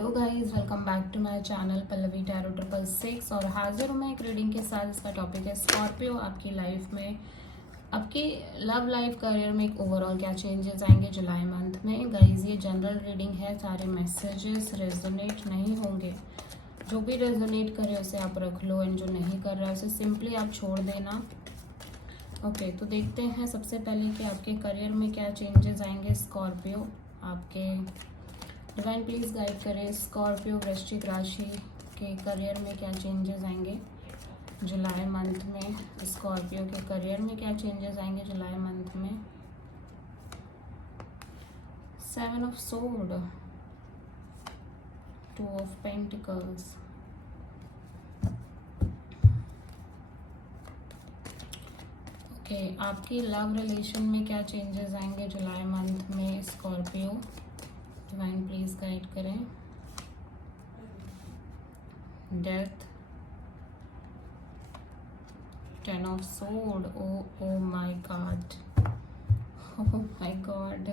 Hello guys, welcome back to my channel Pallavi tarot 666 और हाजिर हूँ मैं एक रीडिंग के साथ। इसका टॉपिक है स्कॉर्पियो। आपकी लाइफ में, आपकी लव लाइफ, करियर में एक ओवरऑल क्या चेंजेस आएंगे जुलाई मंथ में। गाइस ये जनरल रीडिंग है, सारे मैसेजेस रेजोनेट नहीं होंगे। जो भी रेजोनेट करे उसे आप रख लो एंड जो नहीं कर रहा है उसे सिंपली आप छोड़ देना। ओके, तो देखते हैं सबसे पहले कि आपके करियर में क्या चेंजेस आएंगे स्कॉर्पियो। आपके डिवाइन प्लीज गाइड करें स्कॉर्पियो वृश्चिक राशि के करियर में क्या चेंजेस आएंगे जुलाई मंथ में। स्कॉर्पियो के करियर में क्या चेंजेस आएंगे जुलाई मंथ में। 7 of sword, 2 of pentacles, okay. आपकी लव रिलेशन में क्या चेंजेस आएंगे जुलाई मंथ में स्कॉर्पियो। डिवाइन प्लीज गाइड करें। Death, 10 of sword, oh my God, oh my God.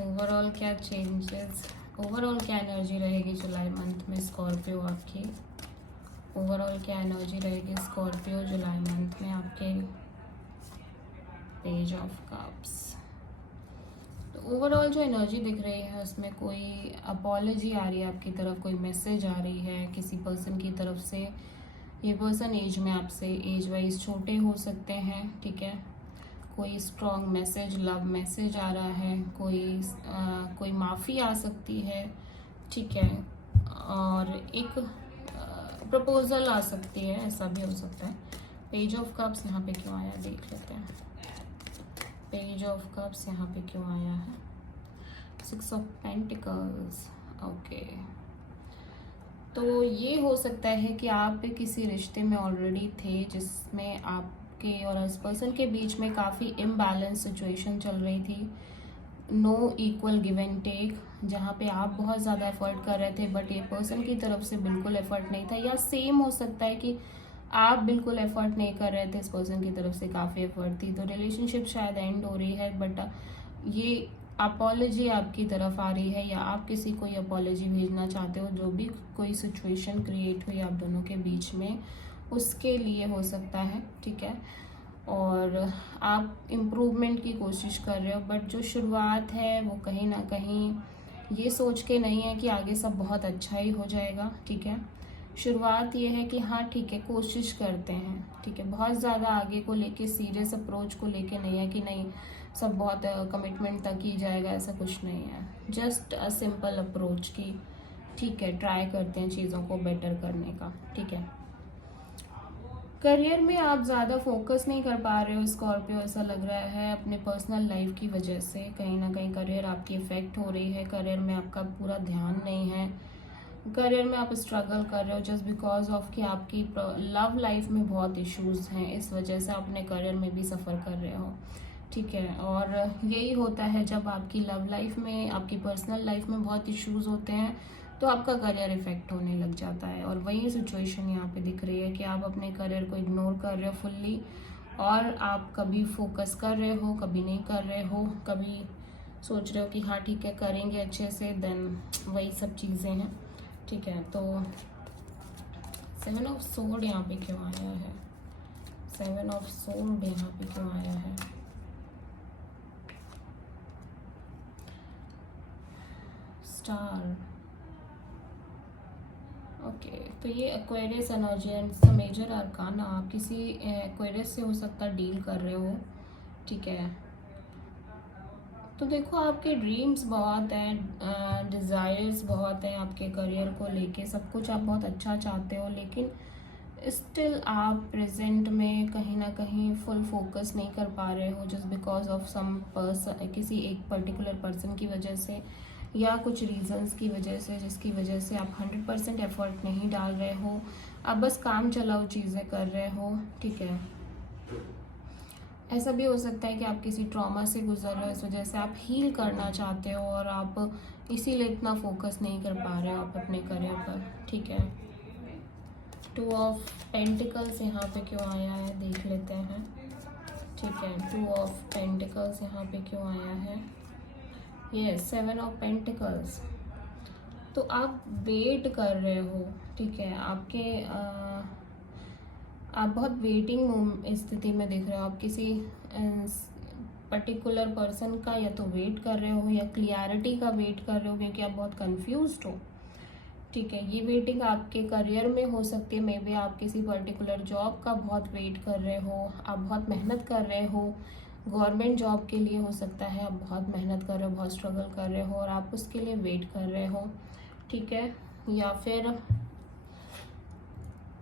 Overall क्या चेंजेस, ओवरऑल क्या एनर्जी रहेगी जुलाई मंथ में स्कॉर्पियो आपकी। ओवरऑल क्या एनर्जी रहेगी स्कॉर्पियो जुलाई मंथ में आपके। पेज ऑफ कप्स, तो ओवरऑल जो एनर्जी दिख रही है उसमें कोई अपॉलजी आ रही है आपकी तरफ, कोई मैसेज आ रही है किसी पर्सन की तरफ से। ये पर्सन एज में आपसे एज वाइज छोटे हो सकते हैं, ठीक है। कोई स्ट्रॉन्ग मैसेज, लव मैसेज आ रहा है, कोई माफ़ी आ सकती है, ठीक है। और एक प्रपोजल आ सकती है, ऐसा भी हो सकता है। पेज ऑफ कप्स यहाँ पे क्यों आया देख लेते हैं। पेज ऑफ कप्स यहाँ पे क्यों आया है। 6 ऑफ पेंटिकल्स, ओके। तो ये हो सकता है कि आप किसी रिश्ते में ऑलरेडी थे जिसमें आपके और उस पर्सन के बीच में काफ़ी इम्बैलेंस सिचुएशन चल रही थी। No equal give and take, जहाँ पे आप बहुत ज़्यादा एफर्ट कर रहे थे बट ये पर्सन की तरफ से बिल्कुल एफर्ट नहीं था। या सेम हो सकता है कि आप बिल्कुल एफर्ट नहीं कर रहे थे, इस पर्सन की तरफ से काफ़ी एफर्ट थी। तो रिलेशनशिप शायद एंड हो रही है बट ये अपॉलजी आपकी तरफ आ रही है या आप किसी को अपॉलजी भेजना चाहते हो। जो भी कोई सिचुएशन क्रिएट हुई आप दोनों के बीच में उसके लिए हो सकता है, ठीक है। और आप इम्प्रूवमेंट की कोशिश कर रहे हो बट जो शुरुआत है वो कहीं ना कहीं ये सोच के नहीं है कि आगे सब बहुत अच्छा ही हो जाएगा, ठीक है। शुरुआत ये है कि हाँ ठीक है, कोशिश करते हैं, ठीक है। बहुत ज़्यादा आगे को लेके सीरियस अप्रोच को लेके नहीं है कि नहीं सब बहुत कमिटमेंट तक ही जाएगा, ऐसा कुछ नहीं है। जस्ट अ सिंपल अप्रोच की ठीक है, ट्राई करते हैं चीज़ों को बेटर करने का, ठीक है। करियर में आप ज़्यादा फोकस नहीं कर पा रहे हो स्कॉर्पियो, ऐसा लग रहा है अपने पर्सनल लाइफ की वजह से। कहीं ना कहीं करियर आपकी इफेक्ट हो रही है, करियर में आपका पूरा ध्यान नहीं है, करियर में आप स्ट्रगल कर रहे हो जस्ट बिकॉज ऑफ कि आपकी लव लाइफ में बहुत इश्यूज हैं, इस वजह से आप अपने करियर में भी सफ़र कर रहे हो, ठीक है। और यही होता है जब आपकी लव लाइफ में, आपकी पर्सनल लाइफ में बहुत इश्यूज होते हैं तो आपका करियर इफेक्ट होने लग जाता है। और वही सिचुएशन यहाँ पे दिख रही है कि आप अपने करियर को इग्नोर कर रहे हो फुल्ली, और आप कभी फोकस कर रहे हो कभी नहीं कर रहे हो, कभी सोच रहे हो कि हाँ ठीक है करेंगे अच्छे से, देन वही सब चीज़ें हैं, ठीक है। तो 7 ऑफ सोर्ड यहाँ पे क्यों आया है। 7 ऑफ सोर्ड यहाँ पे क्यों आया है। Star, okay. तो ये Aquarius energy and major arcana, आप किसी एक्वेरियस से हो सकता है डील कर रहे हो, ठीक है। तो देखो आपके ड्रीम्स बहुत हैं, डिज़ायर्स बहुत हैं आपके करियर को लेके, सब कुछ आप बहुत अच्छा चाहते हो, लेकिन स्टिल आप प्रेजेंट में कहीं ना कहीं फुल फोकस नहीं कर पा रहे हो just because of some person, किसी एक पर्टिकुलर पर्सन की वजह से या कुछ रीजंस की वजह से, जिसकी वजह से आप 100% एफर्ट नहीं डाल रहे हो। आप बस काम चलाओ चीज़ें कर रहे हो, ठीक है। ऐसा भी हो सकता है कि आप किसी ट्रॉमा से गुजर रहे हो, इस वजह से आप हील करना चाहते हो और आप इसीलिए इतना फोकस नहीं कर पा रहे हो आप अपने करियर पर, ठीक है। 2 ऑफ पेंटिकल्स यहाँ पे क्यों आया है देख लेते हैं, ठीक है। 2 ऑफ पेंटिकल्स यहाँ पे क्यों आया है। ये 7 ऑफ पेंटिकल्स, तो आप वेट कर रहे हो, ठीक है, आप बहुत वेटिंग स्थिति में दिख रहे हो। आप किसी पर्टिकुलर पर्सन का या तो वेट कर रहे हो या क्लियरिटी का वेट कर रहे हो, क्योंकि आप बहुत कंफ्यूज्ड हो, ठीक है। ये वेटिंग आपके करियर में हो सकती है, मे बी आप किसी पर्टिकुलर जॉब का बहुत वेट कर रहे हो, आप बहुत मेहनत कर रहे हो, गवर्नमेंट जॉब के लिए हो सकता है, आप बहुत मेहनत कर रहे हो, बहुत स्ट्रगल कर रहे हो और आप उसके लिए वेट कर रहे हो, ठीक है। या फिर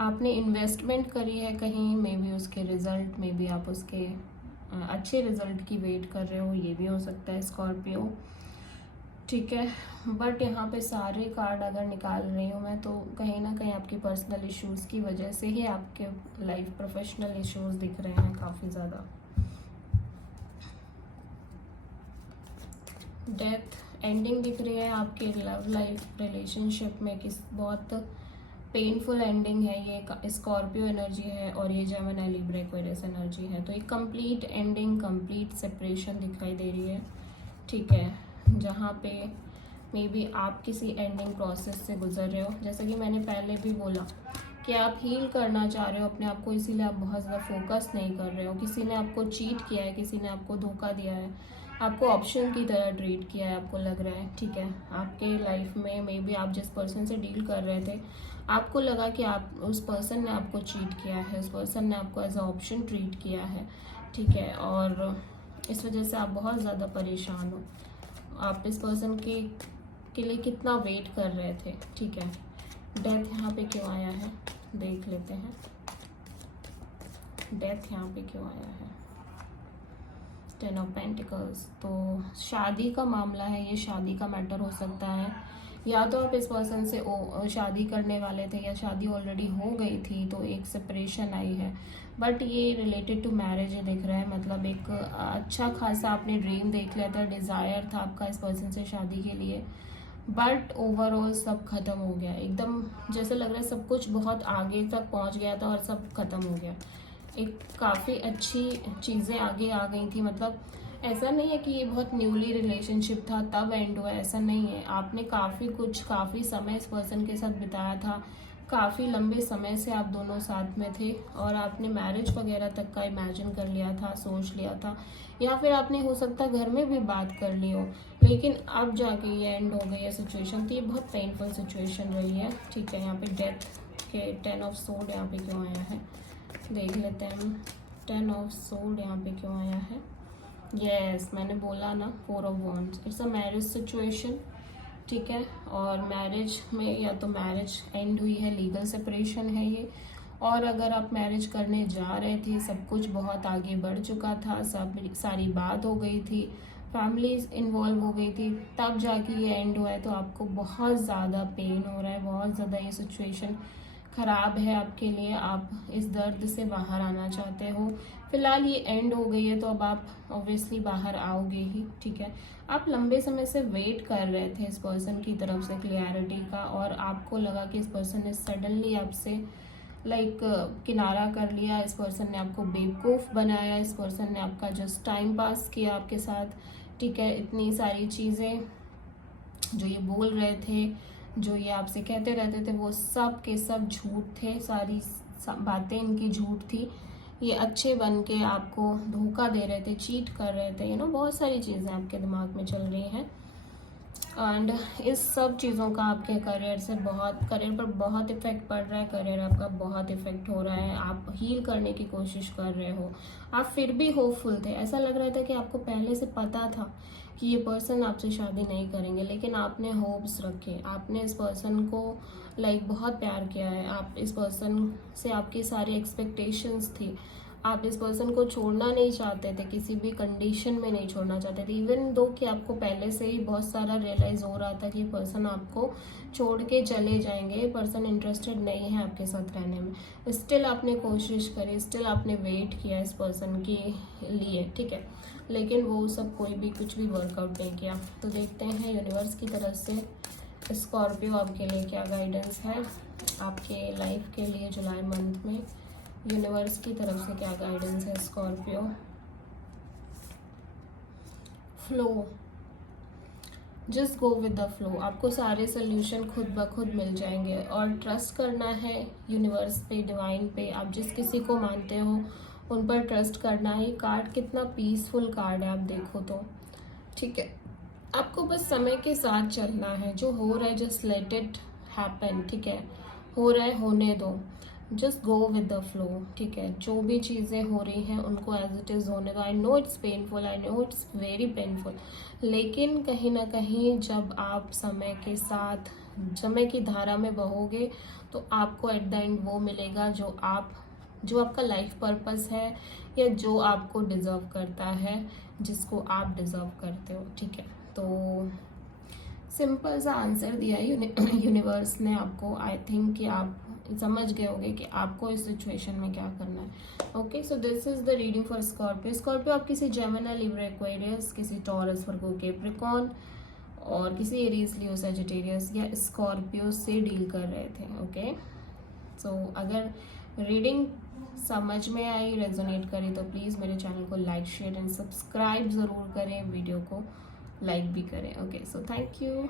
आपने इन्वेस्टमेंट करी है कहीं, मे बी उसके रिजल्ट, मे बी आप उसके अच्छे रिजल्ट की वेट कर रहे हो, ये भी हो सकता है स्कॉर्पियो, ठीक है। बट यहाँ पे सारे कार्ड अगर निकाल रही हूँ मैं, तो कहीं ना कहीं आपकी पर्सनल इश्यूज़ की वजह से ही आपके लाइफ प्रोफेशनल इश्यूज़ दिख रहे हैं काफ़ी ज़्यादा। डेथ एंडिंग दिख रही है आपके लव लाइफ रिलेशनशिप में, किस बहुत पेनफुल एंडिंग है ये। स्कॉर्पियो एनर्जी है और ये जेमिनी लिब्रा एक्वेरियस एनर्जी है, तो एक कंप्लीट एंडिंग, कंप्लीट सेपरेशन दिखाई दे रही है, ठीक है। जहाँ पे मे बी आप किसी एंडिंग प्रोसेस से गुजर रहे हो, जैसा कि मैंने पहले भी बोला कि आप हील करना चाह रहे हो अपने आप को, इसीलिए आप बहुत ज़्यादा फोकस नहीं कर रहे हो। किसी ने आपको चीट किया है, किसी ने आपको धोखा दिया है, आपको ऑप्शन की तरह ट्रीट किया है, आपको लग रहा है, ठीक है। आपके लाइफ में मे बी आप जिस पर्सन से डील कर रहे थे, आपको लगा कि आप उस पर्सन ने आपको चीट किया है, उस पर्सन ने आपको एज अ ऑप्शन ट्रीट किया है, ठीक है। और इस वजह से आप बहुत ज़्यादा परेशान हो। आप इस पर्सन के लिए कितना वेट कर रहे थे, ठीक है। डेथ यहाँ पे क्यों आया है, देख लेते हैं। डेथ यहाँ पे क्यों आया है, 10 ऑफ पेंटिकल्स। तो शादी का मामला है, ये शादी का मैटर हो सकता है, या तो आप इस पर्सन से शादी करने वाले थे या शादी ऑलरेडी हो गई थी तो एक सेपरेशन आई है। बट ये रिलेटेड टू मैरिज दिख रहा है, मतलब एक अच्छा खासा आपने ड्रीम देख लिया था, डिज़ायर था आपका इस पर्सन से शादी के लिए, बट ओवरऑल सब खत्म हो गया एकदम। जैसे लग रहा है सब कुछ बहुत आगे तक पहुंच गया था और सब खत्म हो गया। एक काफ़ी अच्छी चीज़ें आगे आ गई थी, मतलब ऐसा नहीं है कि ये बहुत न्यूली रिलेशनशिप था तब एंड हुआ, ऐसा नहीं है। आपने काफ़ी समय इस पर्सन के साथ बिताया था, काफ़ी लंबे समय से आप दोनों साथ में थे और आपने मैरिज वगैरह तक का इमेजिन कर लिया था, सोच लिया था, या फिर आपने हो सकता घर में भी बात कर ली हो, लेकिन अब जाके ये एंड हो गई है सिचुएशन। तो ये बहुत पेनफुल सिचुएशन रही है, ठीक है। यहाँ पे डेथ के 10 ऑफ सोर्ड यहाँ पे क्यों आया है, देख लेते हैं हम। 10 ऑफ सोर्ड यहाँ पे क्यों आया है, यस मैंने बोला ना, 4 of wands. It's a marriage situation, ठीक है। और मैरिज में या तो मैरिज एंड हुई है, लीगल सेपरेशन है ये, और अगर आप मैरिज करने जा रहे थे, सब कुछ बहुत आगे बढ़ चुका था, सारी बात हो गई थी, फैमिली इन्वॉल्व हो गई थी, तब जाके ये एंड हुआ है। तो आपको बहुत ज़्यादा पेन हो रहा है, बहुत ज़्यादा ये सिचुएशन ख़राब है आपके लिए, आप इस दर्द से बाहर आना चाहते हो। फिलहाल ये एंड हो गई है तो अब आप ऑब्वियसली बाहर आओगे ही, ठीक है। आप लंबे समय से वेट कर रहे थे इस पर्सन की तरफ से क्लियरिटी का, और आपको लगा कि इस पर्सन ने सडनली आपसे किनारा कर लिया, इस पर्सन ने आपको बेवकूफ़ बनाया, इस पर्सन ने आपका जस्ट टाइम पास किया आपके साथ, ठीक है। इतनी सारी चीज़ें जो ये बोल रहे थे, जो ये आपसे कहते रहते थे, वो सब के सब झूठ थे, सारी बातें इनकी झूठ थी। ये अच्छे बन के आपको धोखा दे रहे थे, चीट कर रहे थे, बहुत सारी चीज़ें आपके दिमाग में चल रही हैं। एंड इस सब चीज़ों का आपके करियर पर बहुत इफेक्ट पड़ रहा है, करियर आपका बहुत इफेक्ट हो रहा है, आप हील करने की कोशिश कर रहे हो, आप फिर भी होपफुल थे। ऐसा लग रहा था कि आपको पहले से पता था कि ये पर्सन आपसे शादी नहीं करेंगे, लेकिन आपने होप्स रखे, आपने इस पर्सन को बहुत प्यार किया है, आप इस पर्सन से आपकी सारी एक्सपेक्टेशंस थी, आप इस पर्सन को छोड़ना नहीं चाहते थे, किसी भी कंडीशन में नहीं छोड़ना चाहते थे, इवन दो कि आपको पहले से ही बहुत सारा रियलाइज़ हो रहा था कि पर्सन आपको छोड़ के चले जाएंगे, पर्सन इंटरेस्टेड नहीं है आपके साथ रहने में। स्टिल आपने कोशिश करी, स्टिल आपने वेट किया इस पर्सन के लिए, ठीक है, लेकिन वो सब कोई भी कुछ भी वर्कआउट नहीं किया। तो देखते हैं यूनिवर्स की तरफ से स्कॉर्पियो आपके लिए क्या गाइडेंस है, आपके लाइफ के लिए जुलाई मंथ में यूनिवर्स की तरफ से क्या गाइडेंस है Scorpio. Flow, just go with the flow, आपको सारे सोल्यूशन खुद ब खुद मिल जाएंगे। और ट्रस्ट करना है यूनिवर्स पे, डिवाइन पे, आप जिस किसी को मानते हो उन पर ट्रस्ट करना है। कार्ड कितना पीसफुल कार्ड है, आप देखो तो, ठीक है। आपको बस समय के साथ चलना है, जो हो रहा है जस्ट लेट इट हैपन, ठीक है। हो रहा है होने दो, just go with the flow, ठीक है। जो भी चीज़ें हो रही हैं उनको एज इट इज़ होने दो। I know it's painful, I know it's very painful, लेकिन कहीं ना कहीं जब आप समय के साथ, समय की धारा में बहोगे तो आपको एट द एंड वो मिलेगा जो आपका लाइफ पर्पस है, या जो आपको डिज़र्व करता है, जिसको आप डिज़र्व करते हो, ठीक है। तो सिंपल सा आंसर दिया है यूनिवर्स ने आपको। आई थिंक कि आप समझ गए होंगे कि आपको इस सिचुएशन में क्या करना है। Okay, so this is the reading for Scorpio. Scorpio, आप किसी जेमिनी, लिब्रा, एक्वेरियस, किसी टॉरस, वर्गो, कैप्रिकॉर्न और किसी एरीज, लियो, सजिटेरियस या स्कॉर्पियो से डील कर रहे थे। ओके, सो अगर रीडिंग समझ में आई, रेजोनेट करी, तो प्लीज़ मेरे चैनल को लाइक, शेयर एंड सब्सक्राइब ज़रूर करें, वीडियो को लाइक भी करें। Okay, so thank you.